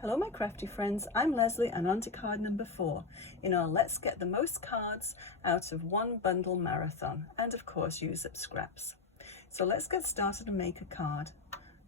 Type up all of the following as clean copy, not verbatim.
Hello my crafty friends, I'm Leslie and on to card number 4 in our Let's Get the Most Cards Out of One Bundle Marathon, and of course use up scraps. So let's get started and make a card.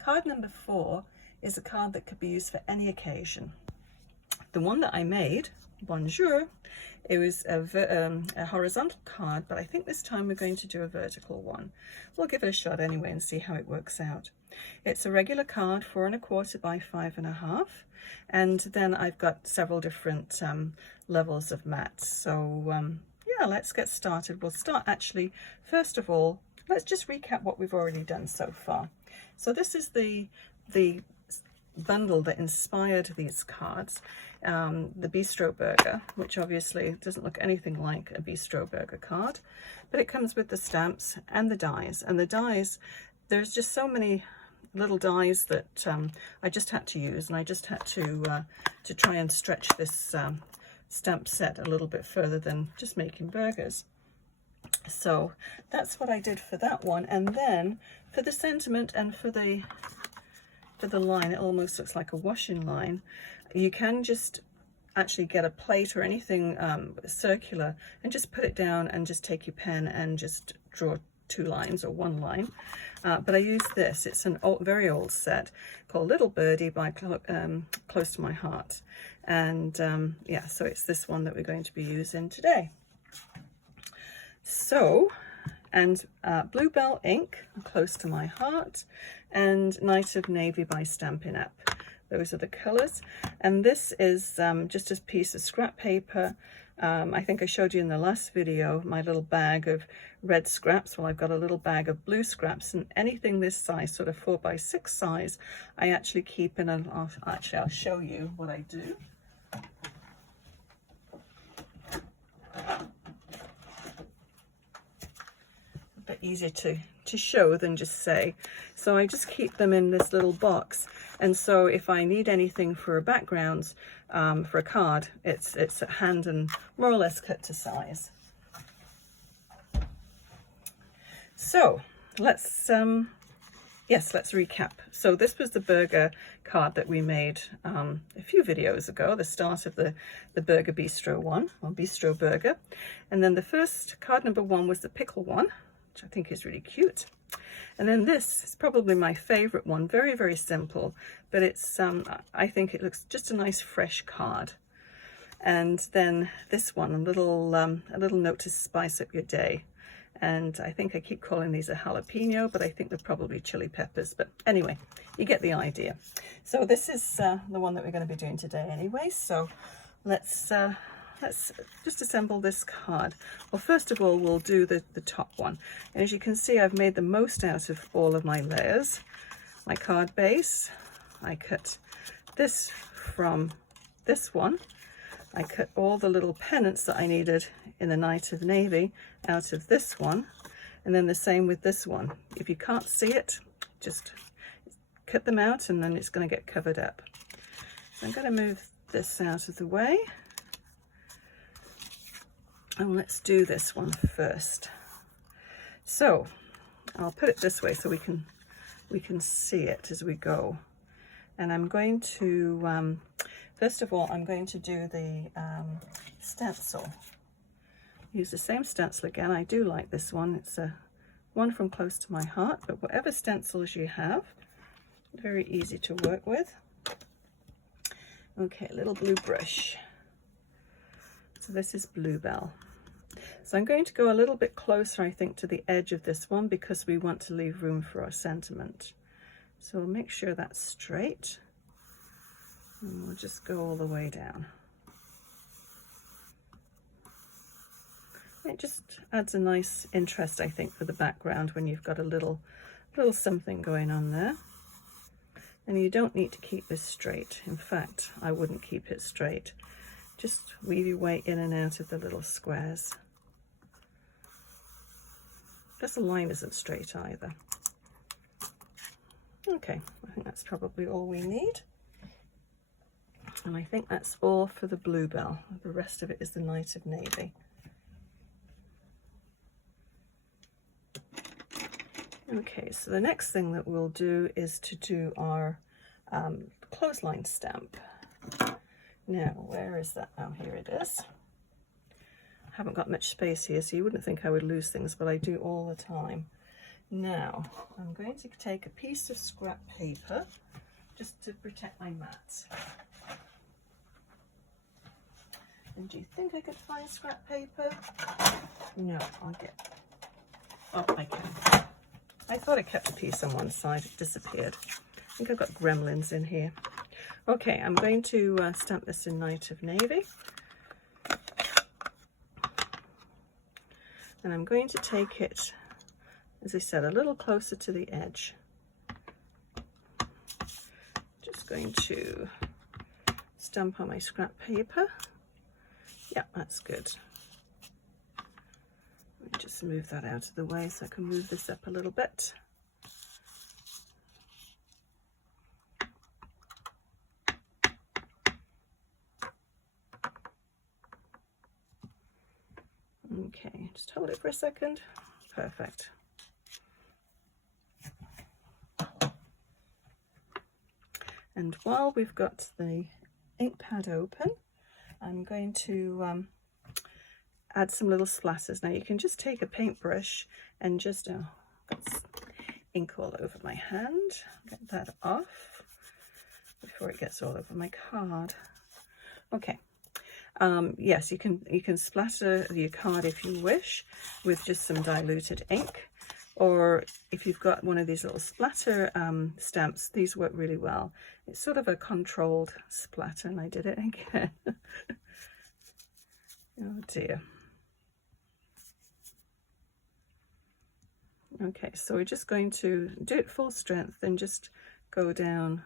Card number 4 is a card that could be used for any occasion. The one that I made, bonjour, it was a horizontal card, but I think this time we're going to do a vertical one. We'll give it a shot anyway and see how it works out. It's a regular card, 4 1/4 by 5 1/2, and then I've got several different levels of mats. So yeah, let's get started. We'll start actually, first of all, let's just recap what we've already done so far. So this is the bundle that inspired these cards, the Bistro Burger, which obviously doesn't look anything like a Bistro Burger card, but it comes with the stamps and the dies. And the dies, there's just so many little dies that I just had to use, and I just had to try and stretch this stamp set a little bit further than just making burgers. So that's what I did for that one. And then for the sentiment and for the line, it almost looks like a washing line. You can just actually get a plate or anything circular and just put it down and just take your pen and just draw 2 lines or 1 line. But I use this. It's an very old set called Little Birdie by Close to My Heart. And yeah, so it's this one that we're going to be using today. So, and Bluebell ink, Close to My Heart, and Night of Navy by Stampin' Up. Those are the colours. And this is just a piece of scrap paper. I think I showed you in the last video my little bag of red scraps. Well, I've got a little bag of blue scraps, and anything this size, sort of 4 by 6 size, I actually keep in. And I'll show you what I do. A bit easier to show than just say. So I just keep them in this little box, and so if I need anything for a background for a card, it's at hand and more or less cut to size. So let's let's recap. So this was the burger card that we made a few videos ago, the start of the Burger Bistro one, or Bistro Burger. And then the first card number 1 was the pickle one, which I think is really cute. And then this is probably my favorite one, very, very simple, but it's I think it looks just a nice fresh card. And then this one, a little note to spice up your day. And I think I keep calling these a jalapeno, but I think they're probably chili peppers. But anyway, you get the idea. So this is the one that we're going to be doing today anyway. So let's just assemble this card. Well, first of all, we'll do the top one. And as you can see, I've made the most out of all of my layers. My card base, I cut this from this one. I cut all the little pennants that I needed in the Night of Navy out of this one. And then the same with this one. If you can't see it, just cut them out and then it's going to get covered up. So I'm going to move this out of the way. And let's do this one first. So I'll put it this way so we can see it as we go. And I'm going to first of all, I'm going to do the stencil. Use the same stencil again. I do like this one. It's a one from Close to My Heart, but whatever stencils you have, very easy to work with. Okay, a little blue brush. So this is Bluebell. So I'm going to go a little bit closer, I think, to the edge of this one because we want to leave room for our sentiment. So we'll make sure that's straight. And we'll just go all the way down. It just adds a nice interest, I think, for the background when you've got a little something going on there. And you don't need to keep this straight. In fact, I wouldn't keep it straight. Just weave your way in and out of the little squares. This line isn't straight either. Okay, I think that's probably all we need. And I think that's all for the Bluebell. The rest of it is the Night of Navy. Okay, so the next thing that we'll do is to do our clothesline stamp. Now, where is that? Oh, here it is. I haven't got much space here, so you wouldn't think I would lose things, but I do all the time. Now, I'm going to take a piece of scrap paper just to protect my mat. And do you think I could find scrap paper? No, I'll get... Oh, I can. I thought I kept a piece on one side. It disappeared. I think I've got gremlins in here. Okay, I'm going to stamp this in Night of Navy. And I'm going to take it, as I said, a little closer to the edge. Just going to stamp on my scrap paper. Yeah, that's good. Let me just move that out of the way so I can move this up a little bit. Okay, just hold it for a second. Perfect. And while we've got the ink pad open, I'm going to add some little splatters. Now you can just take a paintbrush and just, oh, got ink all over my hand. Get that off before it gets all over my card. Okay. Yes, you can splatter your card if you wish with just some diluted ink, or if you've got one of these little splatter stamps, these work really well. It's sort of a controlled splatter, and I did it again. Oh dear. Okay, so we're just going to do it full strength and just go down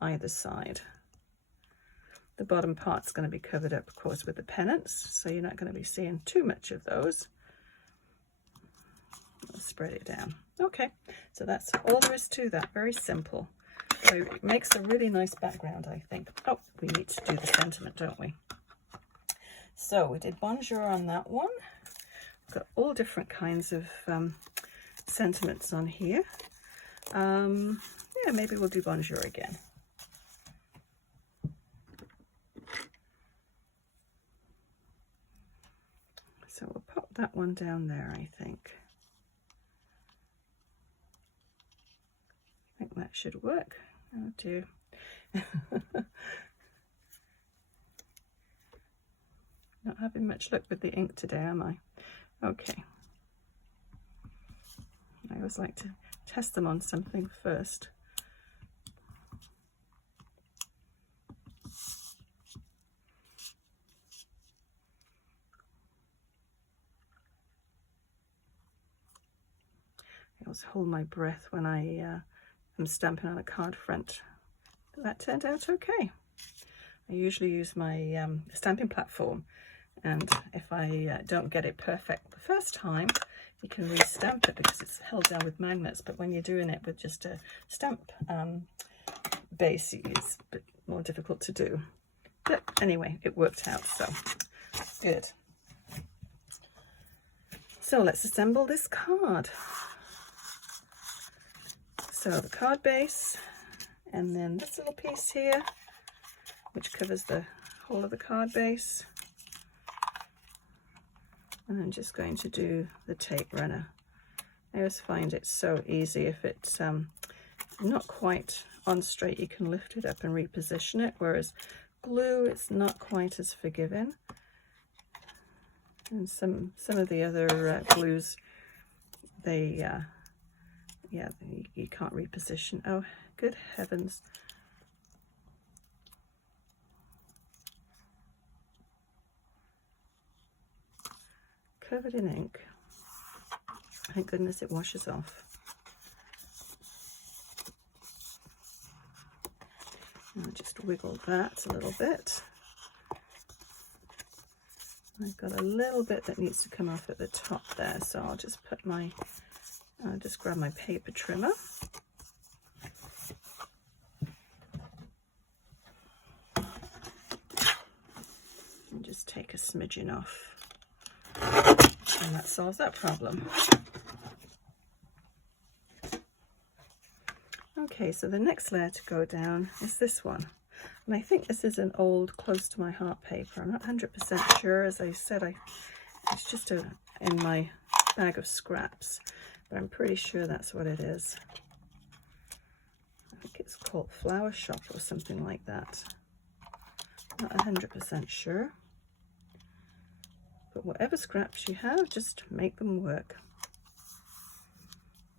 either side. The bottom part's going to be covered up, of course, with the pennants, so you're not going to be seeing too much of those. I'll spread it down. Okay, so that's all there is to that. Very simple. So it makes a really nice background, I think. Oh, we need to do the sentiment, don't we? So we did bonjour on that one. We've got all different kinds of sentiments on here. Yeah, maybe we'll do bonjour again. So we'll pop that one down there, I think. I think that should work. Oh dear. Not having much luck with the ink today, am I? Okay. I always like to test them on something first. I always hold my breath when I am stamping on a card front. But that turned out okay. I usually use my stamping platform, and if I don't get it perfect the first time, you can re-stamp it because it's held down with magnets. But when you're doing it with just a stamp base, it's a bit more difficult to do. But anyway, it worked out, so good. So let's assemble this card. So the card base, and then this little piece here, which covers the whole of the card base. And I'm just going to do the tape runner. I always find it so easy. If it's not quite on straight, you can lift it up and reposition it, whereas glue, it's not quite as forgiving. And some of the other glues, they yeah, you can't reposition. Oh, good heavens. Covered in ink. Thank goodness it washes off. I'll just wiggle that a little bit. I've got a little bit that needs to come off at the top there, so I'll just put my I'll just grab my paper trimmer. And just take a smidgen off. And that solves that problem. Okay, so the next layer to go down is this one. And I think this is an old Close to My Heart paper. I'm not 100% sure. As I said, it's just in my bag of scraps, but I'm pretty sure that's what it is. I think it's called Flower Shop or something like that. Not 100% sure. But whatever scraps you have, just make them work.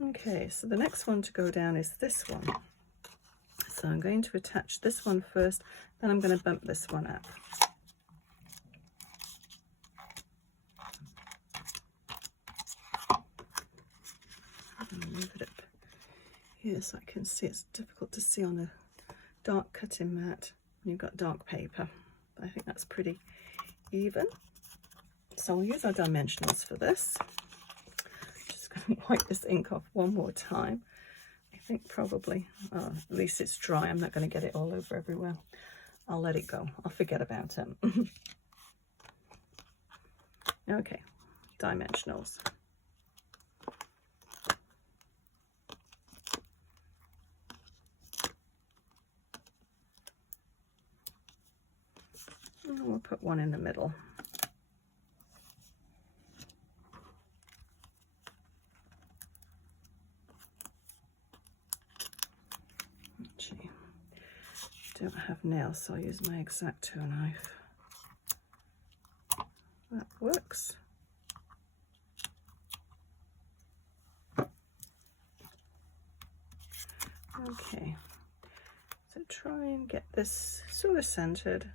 Okay, so the next one to go down is this one. So I'm going to attach this one first, then I'm going to bump this one up. I'm going to move it up here so I can see. It's difficult to see on a dark cutting mat when you've got dark paper. But I think that's pretty even. So we'll use our dimensionals for this. Just going to wipe this ink off one more time. I think probably, at least it's dry. I'm not going to get it all over everywhere. I'll let it go. I'll forget about it. Okay, dimensionals. And we'll put one in the middle. Don't have nails, so I'll use my X-Acto knife. That works. Okay, so try and get this sort of centered.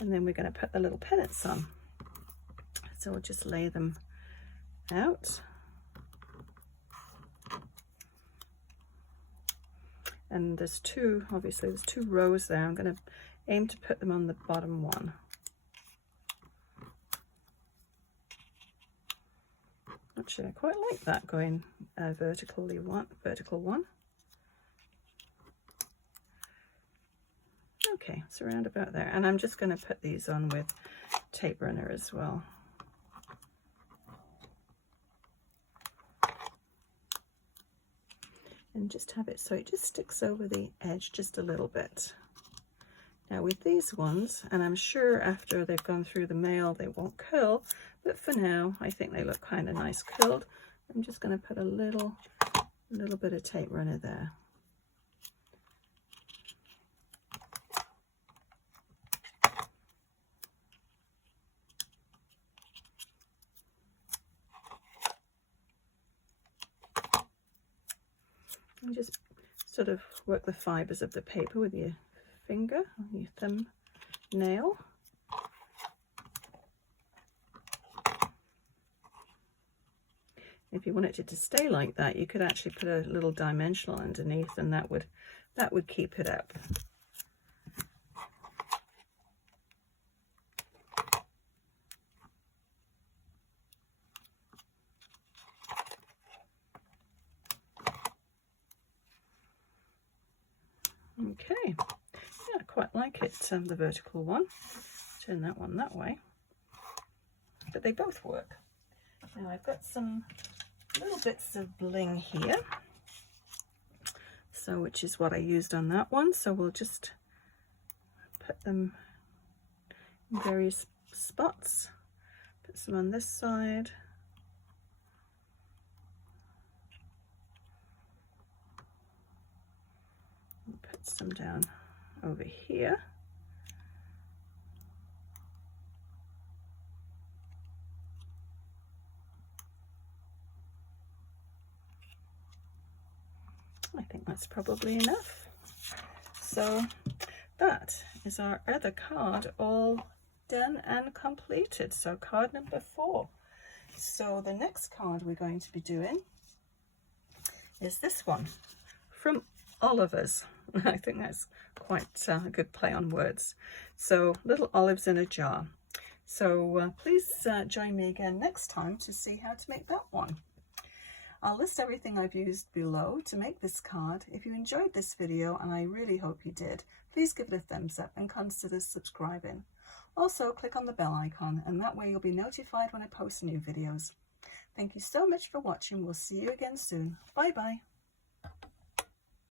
And then we're going to put the little pennants on. So we'll just lay them out. And there's obviously there's two rows there. I'm going to aim to put them on the bottom one. Actually, I quite like that going vertical one. Okay, so around about there. And I'm just going to put these on with tape runner as well. And just have it so it just sticks over the edge just a little bit. Now with these ones, and I'm sure after they've gone through the mail they won't curl, but for now I think they look kind of nice curled. I'm just going to put a little bit of tape runner there. And just sort of work the fibers of the paper with your finger, your thumb nail. If you want it to stay like that, you could actually put a little dimensional underneath, and that would keep it up. Okay, yeah, I quite like it, the vertical one. Turn that one that way. But they both work. Now I've got some little bits of bling here, so which is what I used on that one. So we'll just put them in various spots. Put some on this side. Put some down over here. I think that's probably enough. So that is our other card all done and completed. So card number 4. So the next card we're going to be doing is this one from Oliver's. I think that's quite a good play on words. So little olives in a jar. So please join me again next time to see how to make that one. I'll list everything I've used below to make this card. If you enjoyed this video, and I really hope you did, please give it a thumbs up and consider subscribing. Also, click on the bell icon, and that way you'll be notified when I post new videos. Thank you so much for watching. We'll see you again soon. Bye bye.